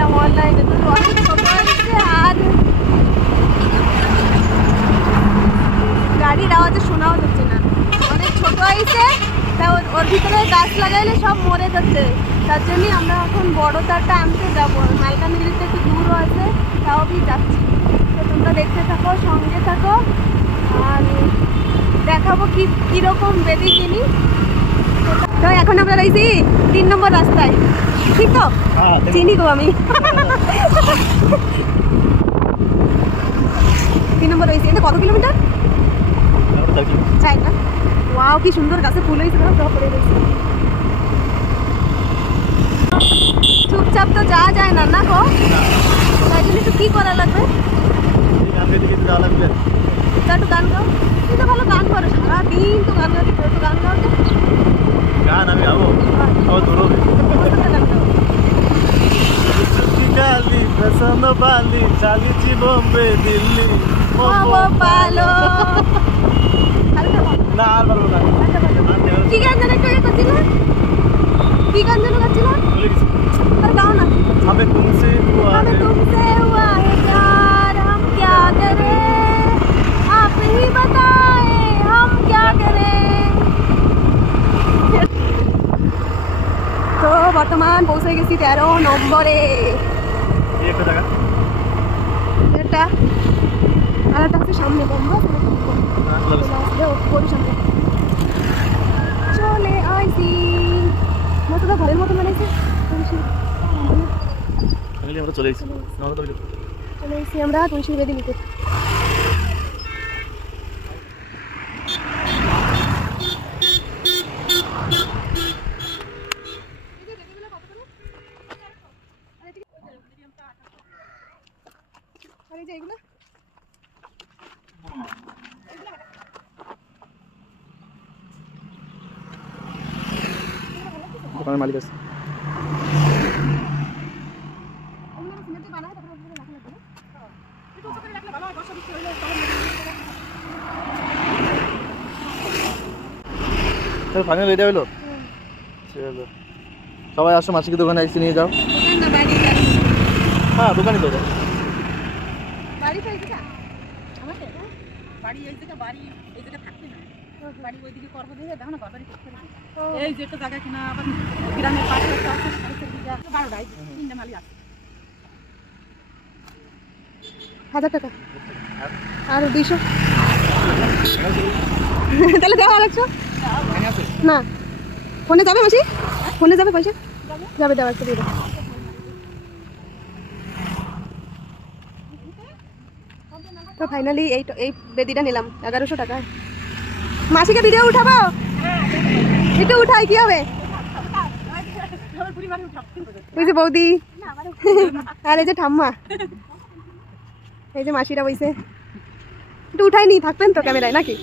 নিলাম অনলাইনে, তো অনেক ছোট হয়েছে আর গাড়ির আওয়াজে শোনাও যাচ্ছে না, অনেক ছোট হয়েছে। তা ওর ভিতরে গাছ লাগাইলে সব মরে যাচ্ছে, তার জন্যই আমরা এখন বড় তারটা আনতে যাবো। মালকানগিরিতে একটু দূরও আছে, তাও কি যাচ্ছি। তো তোমরা দেখতে থাকো, সঙ্গে থাকো, আর দেখাবো কীরকম বেদি কিনি। তো এখন আমরা রয়েছি 3 নম্বর রাস্তায়, ঠিক তো? চিনি গো আমি। 3 নম্বর রয়েছি। এটা কত কিলোমিটার? 4 না? ওয়াও, কি সুন্দর গাছে ফুল হয়েছে, পড়ে রয়েছে। চুপচাপ তো যাওয়া যায় না, না গো? তাই জন্য একটু কি করা লাগবে? একটু গান গাও। তুই তো ভালো গান করো, সারাদিন তো গান গাও, একটু গান গাও। গান আমি গাবো, গান গাও। গালি বেসন বালি চালিছি বোম্বে দিল্লি পালো। না আর পারবো না। কি গান যেন একটু করছিল? কি গান যেন গাচ্ছিল? গাও না। हमें तुमसे हुआ है प्यार, हम क्या करें, आप ही बताएं हम क्या करें। তো বর্তমান পৌঁছে গেছি 13 নম্বরে। একটা জায়গা এটা আর একটা হচ্ছে সামনে বন্ধ, চলে আইসি মতো তো ঘরের মতো বানাইছে। আমরা চলে এসেছি, চলে এসেছি আমরা তুলসীর বেদি নিতে। দোকানের মালিক আছে। ফাইনাল রেডি হলো। সবাই আসো, মাসিকে দোকানে এসে নিয়ে যাও। হ্যাঁ, দোকানে তো এই যে একটা জায়গা কিনা আবার গ্রামের পাশে একটা আছে 12টায় 3টে মালি আছে। 1000 টাকা আর 200। তাহলে দেওয়া লাগছো না? ফোনে যাবে মাসি? ফোনে যাবে পয়সা? যাবে, দেওয়া একটা দিয়ে দাও। তো ফাইনালি এই বেদিটা নিলাম 1100 টাকা। মাসিকে ভিডিও উঠাবো? একটু উঠাই, কি হবে? ওই যে বৌদি আর এই যে ঠাম্মা, এই যে মাসিরা বইছে। একটু উঠাই নি, থাকবেন তো ক্যামেরায় নাকি?